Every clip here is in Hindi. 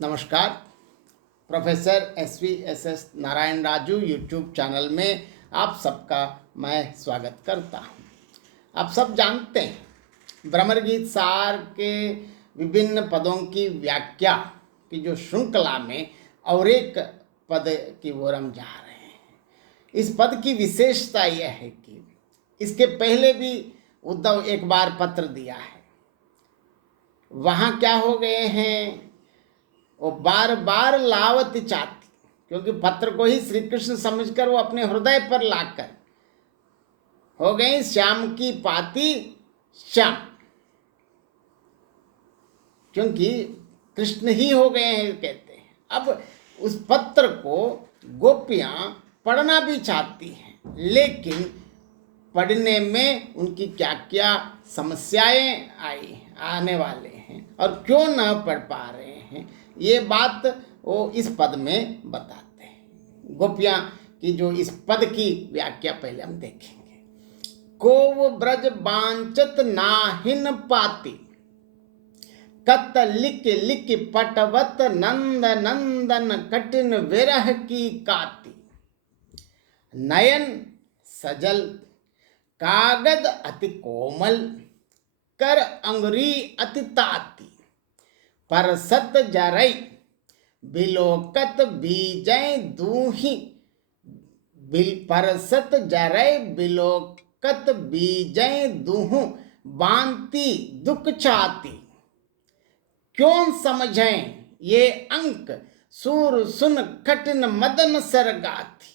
नमस्कार। Professor S Narayan Raju YouTube channel में आप सबका मैं स्वागत करता हूं। आप सब जानते हैं ब्रह्मगीत सार के विभिन्न पदों की व्याख्या की जो श्रृंखला में और एक पद की ओर हम जा रहे हैं। इस पद की विशेषता यह है कि इसके पहले भी उद्धव एक बार पत्र दिया है। वहाँ क्या हो गए हैं, वो बार बार लावत चाहती, क्योंकि पत्र को ही श्री कृष्ण समझकर वो अपने हृदय पर लाकर हो गई श्याम की पाती श्याम, क्योंकि कृष्ण ही हो गए हैं कहते हैं। अब उस पत्र को गोपियां पढ़ना भी चाहती हैं, लेकिन पढ़ने में उनकी क्या क्या समस्याएं आने वाले हैं और क्यों न पढ़ पा रहे हैं, ये बात वो इस पद में बताते हैं। गोपियां की जो इस पद की व्याख्या पहले हम देखेंगे। को ब्रज बांचत नाहिन पाती, कत लिक लिक पटवत नंद नंदन कठिन विरह की काती। नयन सजल कागद अति कोमल, कर अंगुरी अति ताती। परसत जरई बिलोकत बीजय दूही, परसत जरई बिलोकत बीजय दूहू, बांति दुख छाती। क्यों समझें ये अंक सूर सुन कठिन मदन सरगाती।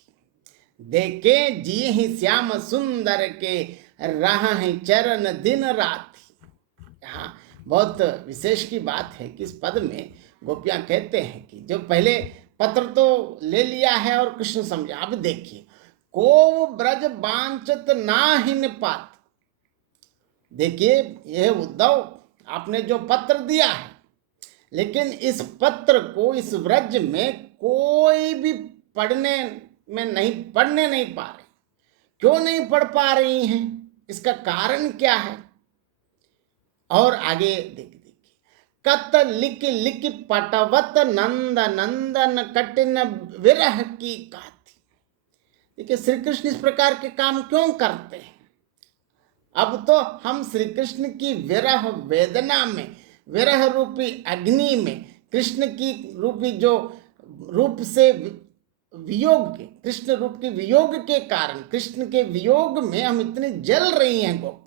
देखे जी ही श्याम सुंदर के रहा है चरण दिन राती। यहाँ बहुत विशेष की बात है कि इस पद में गोपियां कहते हैं कि जो पहले पत्र तो ले लिया है और कृष्ण समझा। अब देखिए, को ब्रज बांचत नाहिन पात। देखिए, यह उद्धव आपने जो पत्र दिया है, लेकिन इस पत्र को इस व्रज में कोई भी पढ़ने नहीं पा रहे। क्यों नहीं पढ़ पा रही हैं, इसका कारण क्या है? और आगे देखिए, कत लिक लिक पटवत नंद नंदन कठिन विरह की काती। देखिए, श्री कृष्ण इस प्रकार के काम क्यों करते हैं? अब तो हम श्री कृष्ण की विरह वेदना में, विरह रूपी अग्नि में, कृष्ण की रूपी जो रूप से वियोग के, कृष्ण रूप के वियोग के कारण, कृष्ण के वियोग में हम इतनी जल रही हैं गोपियां।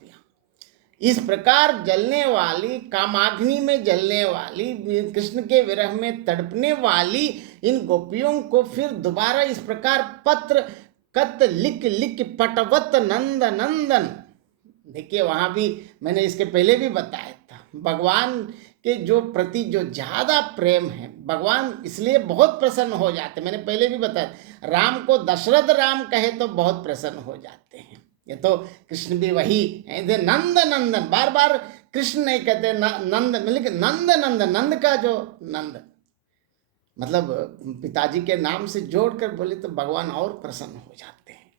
इस प्रकार जलने वाली, कामाग्नि में जलने वाली, कृष्ण के विरह में तड़पने वाली इन गोपियों को फिर दोबारा इस प्रकार पत्र कत लिक लिक पटवत नंद नंदन। देखिए, वहां भी मैंने इसके पहले भी बताया था, भगवान के जो प्रति जो ज्यादा प्रेम है, भगवान इसलिए बहुत प्रसन्न हो जाते। मैंने पहले भी बताया, राम को दशरथ राम कहे तो बहुत प्रसन्न हो जाते हैं। ये तो कृष्ण भी वही है, नंद नंदन। बार बार कृष्ण नहीं कहते नंद, लेकिन नंद नंद, नंद का जो नंद मतलब पिताजी के नाम से जोड़कर बोले तो भगवान और प्रसन्न हो जाते हैं।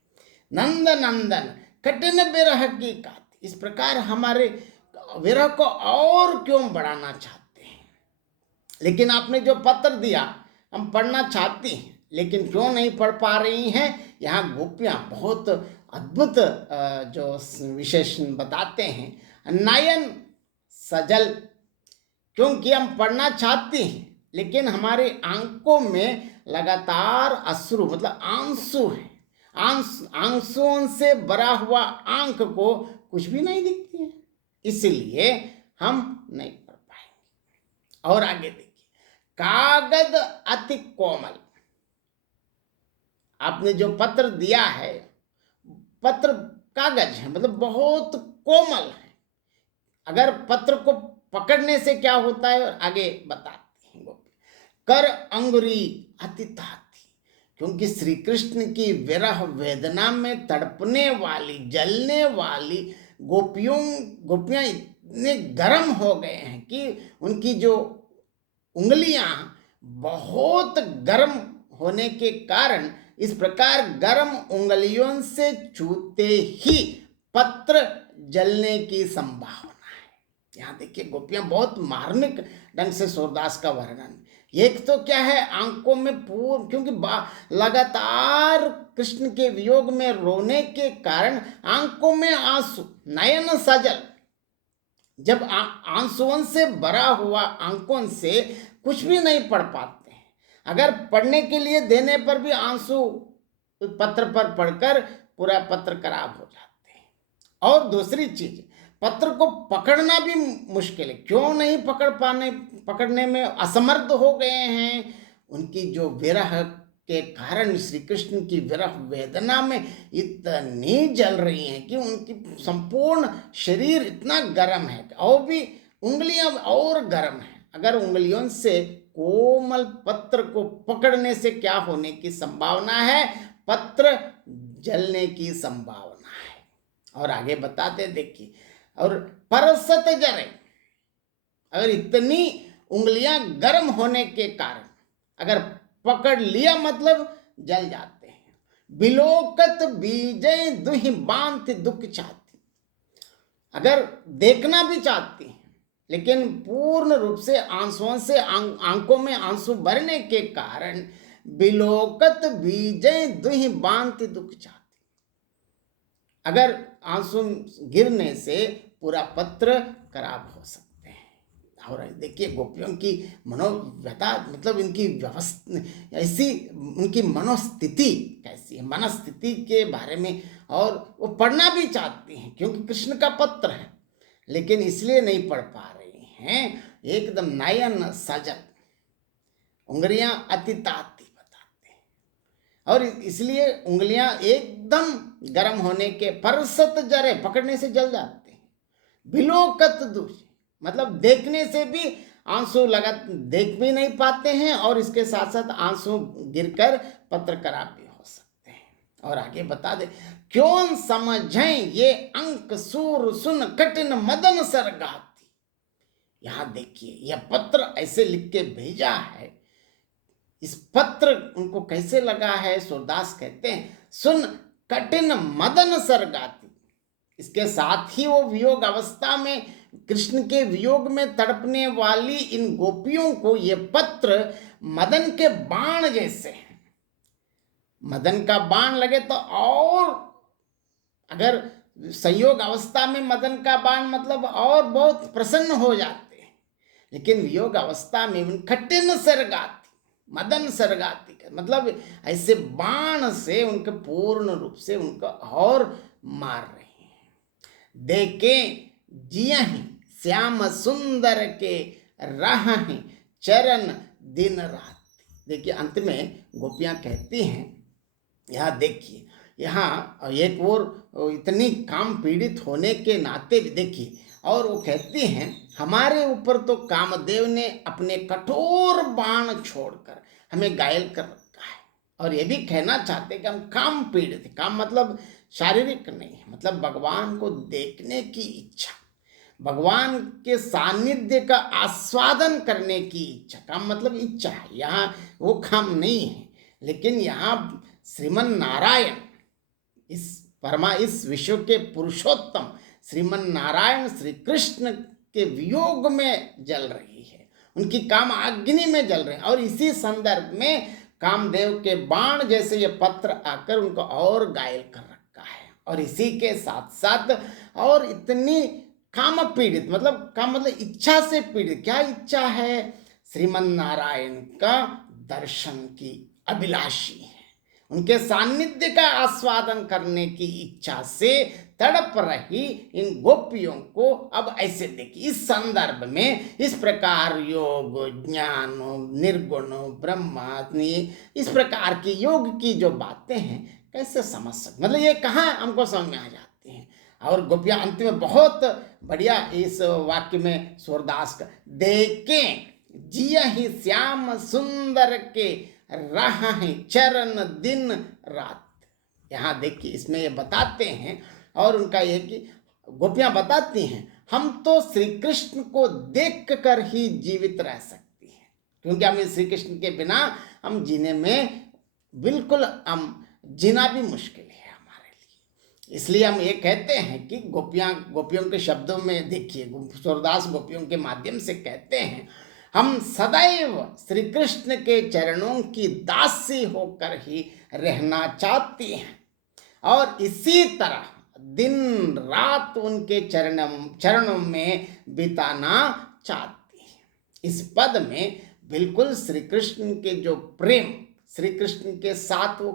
नंद नंदन कठिन विरह की काती। इस प्रकार हमारे विरह को और क्यों बढ़ाना चाहते हैं, लेकिन आपने जो पत्र दिया हम पढ़ना चाहती हैं, लेकिन क्यों नहीं पढ़ पा रही हैं। यहाँ गोपियां बहुत अद्भुत जो विशेषण बताते हैं। नयन सजल, क्योंकि हम पढ़ना चाहते हैं, लेकिन हमारे आंखों में लगातार अश्रु मतलब आंसू है। आंसुओं से भरा हुआ आंख को कुछ भी नहीं दिखती है, इसलिए हम नहीं पढ़ पाएंगे। और आगे देखिए, कागद अति कोमल। आपने जो पत्र दिया है, पत्र कागज है, मतलब बहुत कोमल है। अगर पत्र को पकड़ने से क्या होता है, और आगे बताते हैं गोपी। कर अंगुरी अति ताती, क्योंकि श्री कृष्ण की विरह वेदना में तड़पने वाली, जलने वाली गोपियां इतने गर्म हो गए हैं कि उनकी जो उंगलियां बहुत गर्म होने के कारण इस प्रकार गर्म उंगलियों से छूते ही पत्र जलने की संभावना है। यहाँ देखिए गोपियां बहुत मार्मिक ढंग से सूरदास का वर्णन। एक तो क्या है, आंखों में पूर्ण, क्योंकि लगातार कृष्ण के वियोग में रोने के कारण आंखों में आंसू, नयन सजल, जब आंसुओं से भरा हुआ आंखों से कुछ भी नहीं पढ़ पाते हैं, अगर पढ़ने के लिए देने पर भी आंसू पत्र पर पढ़कर पूरा पत्र खराब हो जाते हैं। और दूसरी चीज, पत्र को पकड़ना भी मुश्किल है। क्यों नहीं पकड़ने में असमर्थ हो गए हैं? उनकी जो विरह के कारण श्री कृष्ण की विरह वेदना में इतनी जल रही हैं कि उनकी संपूर्ण शरीर इतना गर्म है, और भी उंगलियां और गर्म है। अगर उंगलियों से कोमल पत्र को पकड़ने से क्या होने की संभावना है? पत्र जलने की संभावना है। और आगे बताते देखिए, और परसत जरे, अगर इतनी उंगलियां गर्म होने के कारण अगर पकड़ लिया मतलब जल जाते हैं। बिलोकत बीजय दुहि बांति दुख चाहती, अगर देखना भी चाहती हैं लेकिन पूर्ण रूप से आंसुओं से आंखों में आंसू भरने के कारण बिलोकत बीजय दुहि बांति दुख चाहती, अगर आंसू गिरने से पूरा पत्र खराब हो सकता। और देखिए गोपियों की मनोव्यथा, मतलब इनकी व्यवस्था ऐसी, उनकी मनोस्थिति कैसी है, मनस्थिति के बारे में। और वो पढ़ना भी चाहती हैं क्योंकि कृष्ण का पत्र है, लेकिन इसलिए नहीं पढ़ पा रही हैं। एकदम नयन सजल, उंगलियां अति ताती बताते हैं, और इसलिए उंगलियां एकदम गर्म होने के, परसत जरे, पकड़ने से जल जाते हैं। बिलोकत दूष, मतलब देखने से भी आंसू लगा, देख भी नहीं पाते हैं, और इसके साथ साथ आंसू गिरकर पत्र खराब भी हो सकते हैं। और आगे बता दे, क्यों समझें ये अंक सूर सुन कठिन मदन सरगाती। यहां देखिए यह पत्र ऐसे लिख के भेजा है, इस पत्र उनको कैसे लगा है? सूरदास कहते हैं, सुन कठिन मदन सरगाती। इसके साथ ही वो वियोग अवस्था में, कृष्ण के वियोग में तड़पने वाली इन गोपियों को ये पत्र मदन के बाण जैसे हैं। मदन का बाण लगे तो, और अगर संयोग अवस्था में मदन का बाण मतलब और बहुत प्रसन्न हो जाते हैं, लेकिन वियोग अवस्था में कठिन सरगाती, मदन सरगाती का मतलब ऐसे बाण से उनके पूर्ण रूप से उनको और मार रहे हैं। देखे जियहि श्याम सुंदर के रहहि चरण दिन रात। देखिए अंत में गोपियां कहती हैं, यहाँ देखिए, यहाँ एक और इतनी काम पीड़ित होने के नाते भी देखिए, और वो कहती हैं, हमारे ऊपर तो कामदेव ने अपने कठोर बाण छोड़कर हमें घायल कर रखा है। और ये भी कहना चाहते हैं कि हम काम पीड़ित है। काम मतलब शारीरिक नहीं है, मतलब भगवान को देखने की इच्छा, भगवान के सानिध्य का आस्वादन करने की इच्छा। काम मतलब इच्छा है, यहाँ वो काम नहीं है। लेकिन यहाँ श्रीमन नारायण, इस विश्व के पुरुषोत्तम श्रीमन नारायण श्री कृष्ण के वियोग में जल रही है, उनकी काम अग्नि में जल रहे हैं। और इसी संदर्भ में कामदेव के बाण जैसे ये पत्र आकर उनको और घायल कर रखा है। और इसी के साथ साथ और इतनी काम पीड़ित, मतलब काम मतलब इच्छा से पीड़ित। क्या इच्छा है? श्रीमन नारायण का दर्शन की अभिलाषी है, उनके सानिध्य का आस्वादन करने की इच्छा से तड़प रही इन गोपियों को अब ऐसे देखिए, इस संदर्भ में इस प्रकार योग, ज्ञान, निर्गुण, ब्रह्मात्मी, इस प्रकार की योग की जो बातें हैं कैसे समझ सकते, मतलब ये कहाँ हमको समझ में आ जाती हैं। और गोपियां अंत में बहुत बढ़िया इस वाक्य में सूरदास का, देखें जियहि श्याम सुंदर के रहहि चरण दिन रात। यहाँ देखिए इसमें ये बताते हैं, और उनका ये कि गोपियां बताती हैं, हम तो श्री कृष्ण को देख कर ही जीवित रह सकती हैं, क्योंकि हम श्री कृष्ण के बिना हम जीने में बिल्कुल, हम जीना भी मुश्किल है हमारे लिए। इसलिए हम ये कहते हैं कि गोपियों के शब्दों में देखिए, सूरदास गोपियों के माध्यम से कहते हैं, हम सदैव श्री कृष्ण के चरणों की दासी होकर ही रहना चाहती हैं और इसी तरह दिन रात उनके चरणों में बिताना चाहती है। इस पद में बिल्कुल श्री कृष्ण के जो प्रेम, श्री कृष्ण के साथ वो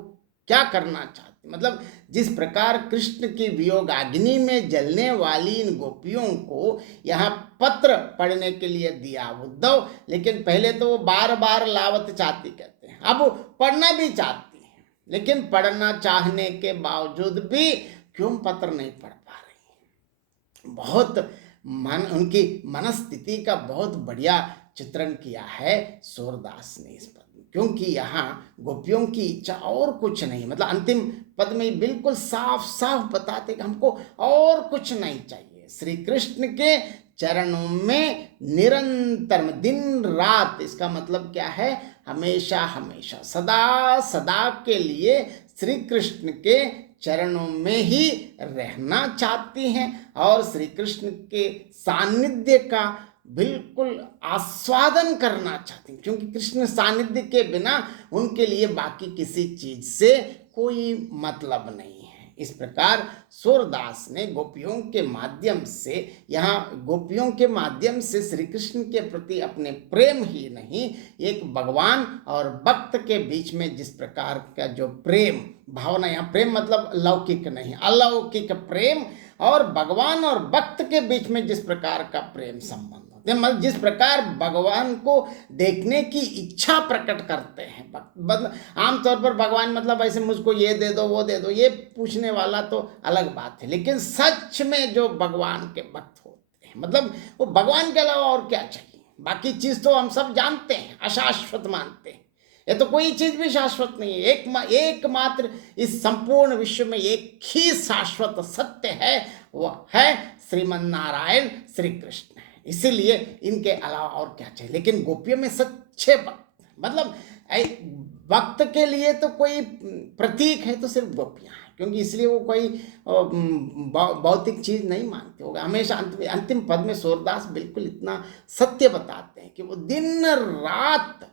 क्या करना चाहते, मतलब जिस प्रकार कृष्ण की वियोग अग्नि में जलने वाली इन गोपियों को यहाँ पत्र पढ़ने के लिए दिया उद्धव, लेकिन पहले तो वो बार बार लावत चाहती कहते हैं, अब पढ़ना भी चाहती हैं, लेकिन पढ़ना चाहने के बावजूद भी क्यों पत्र नहीं पढ़ पा रही। बहुत उनकी मनस्थिति का बहुत बढ़िया चित्रण किया है सूरदास ने इस पद में, क्योंकि यहाँ गोपियों की इच्छा और कुछ नहीं, मतलब अंतिम पद में बिल्कुल साफ साफ बताते कि हमको और कुछ नहीं चाहिए, श्री कृष्ण के चरणों में निरंतर दिन रात, इसका मतलब क्या है, हमेशा हमेशा सदा सदा के लिए श्री कृष्ण के चरणों में ही रहना चाहती हैं और श्री कृष्ण के सानिध्य का बिल्कुल आस्वादन करना चाहती हैं, क्योंकि कृष्ण सानिध्य के बिना उनके लिए बाकी किसी चीज से कोई मतलब नहीं है। इस प्रकार सूरदास ने गोपियों के माध्यम से, यहाँ गोपियों के माध्यम से श्री कृष्ण के प्रति अपने प्रेम ही नहीं, एक भगवान और भक्त के बीच में जिस प्रकार का जो प्रेम भावना, यहाँ प्रेम मतलब लौकिक नहीं, अलौकिक प्रेम, और भगवान और भक्त के बीच में जिस प्रकार का प्रेम संबंध, मतलब जिस प्रकार भगवान को देखने की इच्छा प्रकट करते हैं मतलब आमतौर पर भगवान मतलब ऐसे मुझको ये दे दो वो दे दो, ये पूछने वाला तो अलग बात है, लेकिन सच में जो भगवान के भक्त होते हैं, मतलब वो भगवान के अलावा और क्या चाहिए, बाकी चीज तो हम सब जानते हैं, अशाश्वत मानते हैं, ये तो कोई चीज भी शाश्वत नहीं है, एकमात्र इस संपूर्ण विश्व में एक ही शाश्वत सत्य है, वह है श्रीमन नारायण श्री कृष्ण, इसीलिए इनके अलावा और क्या चाहिए। लेकिन गोपियों में सच्चे भक्त, मतलब भक्त के लिए तो कोई प्रतीक है तो सिर्फ गोपियां हैं, क्योंकि इसलिए वो कोई भौतिक चीज नहीं मानते होगा। हमेशा अंतिम पद में सूरदास बिल्कुल इतना सत्य बताते हैं कि वो दिन रात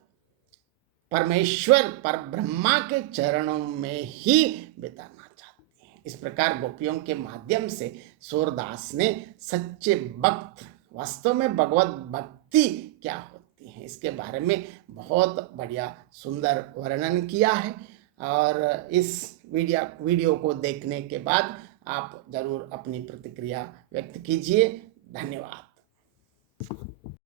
परमेश्वर पर ब्रह्मा के चरणों में ही बिताना चाहते हैं। इस प्रकार गोपियों के माध्यम से सूरदास ने सच्चे भक्त, वास्तव में भगवत भक्ति क्या होती है, इसके बारे में बहुत बढ़िया सुंदर वर्णन किया है। और इस वीडियो को देखने के बाद आप जरूर अपनी प्रतिक्रिया व्यक्त कीजिए। धन्यवाद।